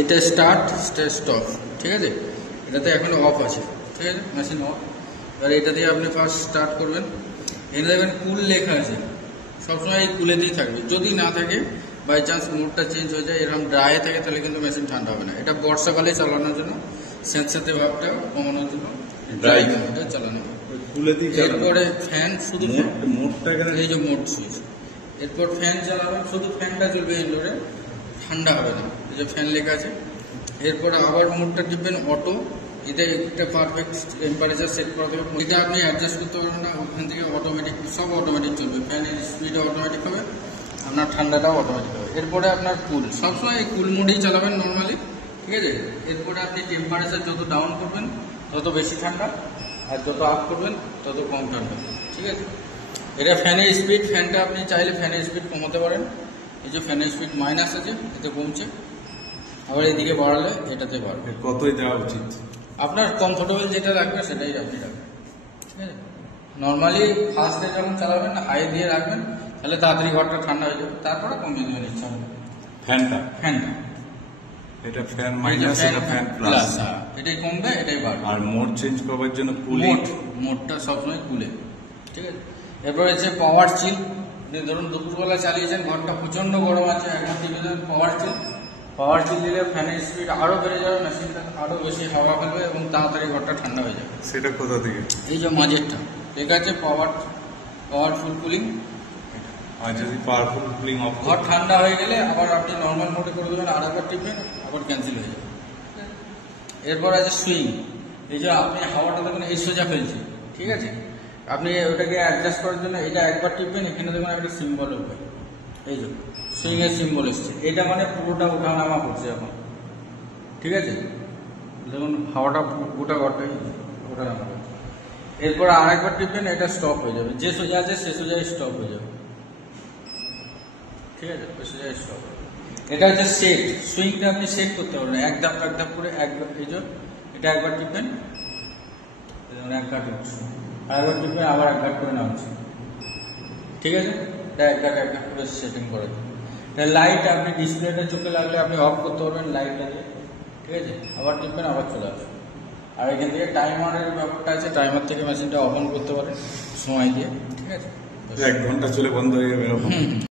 এটা start, stop, ঠিক আছে। এটাতে এখন অফ আছে, ঠিক আছে, মেশিন অফ। আর এটা দিয়ে আপনি ফার্স্ট স্টার্ট করবেন। এখানে দেখবেন কুল লেখা আছে, সবসময় এই কুলেতেই থাকবে। যদি না থাকে, বাই চান্স মোডটা চেঞ্জ হয়ে যায়, এরকম ড্রাই থাকে, তাহলে কিন্তু মেশিন ঠান্ডা হবে না। এটা বর্ষাকালে চালানোর জন্য, স্যাঁতস্যাঁতে ভাবটা কমানোর জন্য ড্রাই এটা চালানো হবে। এরপরে ফ্যান, শুধু এই যে মোড সুইচ। এরপর ফ্যান চালাবেন, শুধু ফ্যানটা চলবে ইনডোরে, ঠান্ডা হবে না, এই যে ফ্যান লেখা আছে। এরপর আবার মোডটা টিপবেন অটো। এটা একটা পারফেক্ট টেম্পারেচার সেট করা হবে। এটা আপনি অ্যাডজাস্ট করতে পারবেন না, ওখান থেকে অটোমেটিক, সব অটোমেটিক চলবে। ফ্যানের স্পিডও অটোমেটিক হবে, আপনার ঠান্ডাটাও অটোমেটিক হবে। এরপরে আপনার কুল, সবসময় এই কুল মোডেই চালাবেন নর্মালি, ঠিক আছে। এরপরে আপনি টেম্পারেচার যত ডাউন করবেন তত বেশি ঠান্ডা, আর যত আপ করবেন তত কম ঠান্ডা, ঠিক আছে। এটা ফ্যানের স্পিড, ফ্যানটা আপনি চাইলে ফ্যানের স্পিড কমাতে পারেন। এই যে ফ্যানের স্পিড মাইনাস আছে, এতে কমছে। আবার এইদিকে বাড়ালে এটাতে বাড়বে। কতই দেওয়া উচিত? আপনার কমফোর্টেবল যেটা রাখবে সেটাই আপনি রাখবেন, ঠিক আছে। নর্মালি ফার্স্টে যখন চালাবেন হাই দিয়ে রাখবেন, তাহলে তাড়াতাড়ি ঘরটা ঠান্ডা হয়ে যাবে। তারপরে কমিয়ে দেবেন ইচ্ছা হবে। ফ্যানটা এটা ফ্যান মাইনাস, এটা ফ্যান প্লাস। এটাই কমবে, এটাই বাড়বে। আর মোড চেঞ্জ করার জন্য মোডটা সবসময় কুলে, ঠিক আছে। এরপরে হচ্ছে পাওয়ার চিল। ধরুন দুপুরবেলা চালিয়েছেন, ঘরটা প্রচন্ড গরম আছে, একবার টিপে দেবেন পাওয়ার চিল। পাওয়ার চিল দিলে ফ্যানের স্পিড আরো বেড়ে যাবে, মেশিনটা আরো বেশি হাওয়া ফেলবে এবং তাড়াতাড়ি ঘরটা ঠান্ডা হয়ে যাবে। সেটা কোথা থেকে? এই যে মাঝেরটা ঠিক আছে, পাওয়ারফুল কুলিং। আর যদি পাওয়ারফুল কুলিং অফ, ঘর ঠান্ডা হয়ে গেলে আবার আপনি নর্মাল মোডে করে দেবেন, আর একবার টিপবেন, আবার ক্যান্সেল হয়ে যাবে। এরপর আছে সুইং। এই যে আপনি হাওয়াটা দেখুন এই সোজা ফেলছে, ঠিক আছে। আপনি ওটাকে অ্যাডজাস্ট করার জন্য এটা একবার টিপবেন, এখানে দেখুন একটা সিম্বল উঠবে, এই যে সুইং এর সিম্বল এসছে। এটা মানে পুরোটা ওঠানামা করছে এখন, ঠিক আছে। দেখুন হাওয়াটা গোটা ঘরটাই ওঠানামা করছে। এরপর আর একবার টিপবেন, এটা স্টপ হয়ে যাবে। যে সোজা আছে সে সোজাই স্টপ হয়ে যাবে, ঠিক আছে, ওই সোজাই স্টপ। এটা হচ্ছে সেট। সুইংটা আপনি সেট করতে পারবেন এক ধাপ করে, এই যে এটা একবার টিপবেন, এক ঘাট উঠছে, আরেকবার টিপবেন, আবার এক ঘাট করে নামছে, ঠিক আছে। এটা এক ঘাট করে সেটিং করে দেবেন। লাইট আপনি ডিসপ্লেটা চোখে লাগলে আপনি অফ করতে পারবেন লাইটটা দিয়ে, ঠিক আছে। আবার টিপবেন, আবার চলে আসবে। আর এখান থেকে টাইমারের ব্যাপারটা আছে, টাইমার থেকে মেশিনটা অফ অন করতে পারেন সময় দিয়ে, ঠিক আছে। 1 ঘন্টা চলে বন্ধ হয়ে যাবে এরকম।